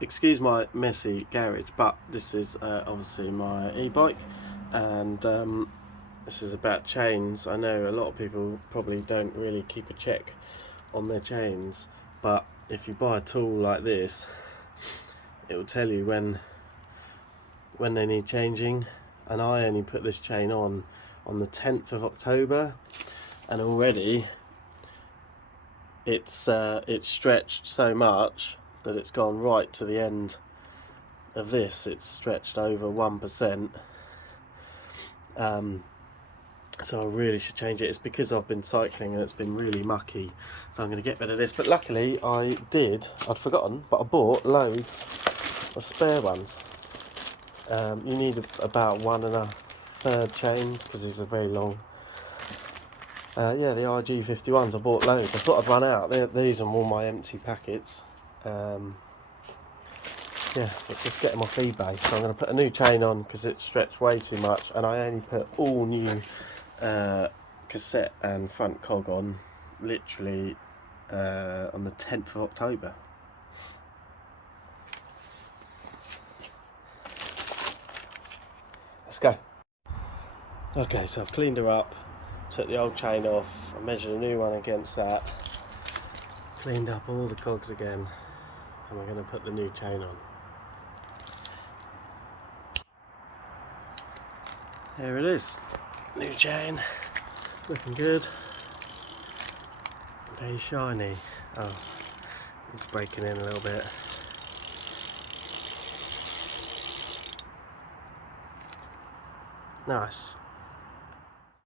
excuse my messy garage, but this is obviously my e-bike, and this is about chains. I know a lot of people probably don't really keep a check on their chains, but if you buy a tool like this, it will tell you when they need changing. And I only put this chain on the 10th of October, and already it's stretched so much that it's gone right to the end of this. It's stretched over 1%. So I really should change it. It's because I've been cycling and it's been really mucky, so I'm going to get rid of this. But luckily I'd forgotten, but I bought loads of spare ones. You need about 1 1/3 chains because these are very long. Yeah, the RG51s, I bought loads. I thought I'd run out. These are all my empty packets. Yeah, but just get them off eBay. So I'm going to put a new chain on because it's stretched way too much, and I only put all new cassette and front cog on literally on the 10th of October. Let's go. Okay, so I've cleaned her up, took the old chain off, I measured a new one against that, cleaned up all the cogs again, and we're going to put the new chain on. There it is, new chain, looking good, very shiny. Oh, it's breaking in a little bit. Nice.